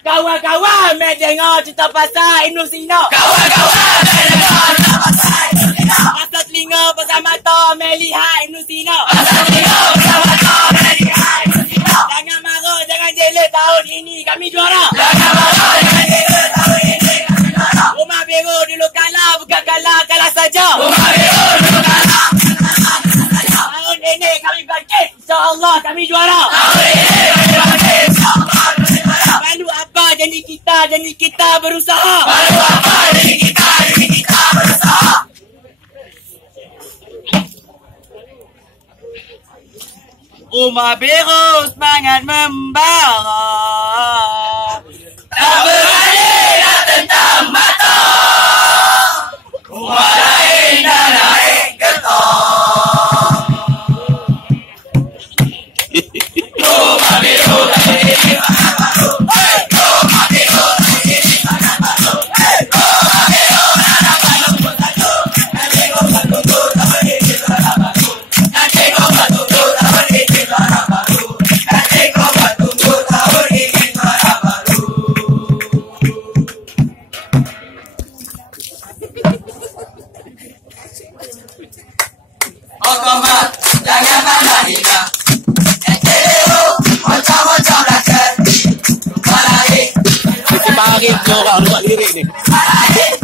Kawan-kawan, mai dengar cerita pasal Ibnu Sina. Kawan-kawan, mai dengar cerita pasal Ibnu Sina. Pasal telinga, pasal mata, mai lihat Ibnu Sina. Pasal telinga, pasal mata, mai lihat Ibnu Sina. Jangan marah, jangan jelek, tahun ini kami juara. Jangan marah, jangan jelek, tahun ini kami juara. Rumah Biru dulu kalah, bukan kalah saja. Rumah Biru dulu kalah, bukan kalah saja. Tahun ini kami bangkit, insyaAllah kami juara. Tahun ini kami bangkit, insyaAllah kami juara. Lalu apa janji kita berusaha. Lalu apa janji kita berusaha. Rumah Biru semangat membara. Tak berani nak tentang mata. Rumah lain dah naik getah. Rumah Biru dah jadi bahan baru. Rumah Biru dah jadi bahan baru. Rumah Biru dah dapat nombor 1. Nanti kau bertutur tak berdiri suara baru. Nanti kau bertutur tak berdiri suara baru. Nanti kau bertutur tak berdiri suara baru. Otomat, jangan pandang hingga. Macam-macam rakyat. Balik. Kita bagi orang buat lirik ni. Balik.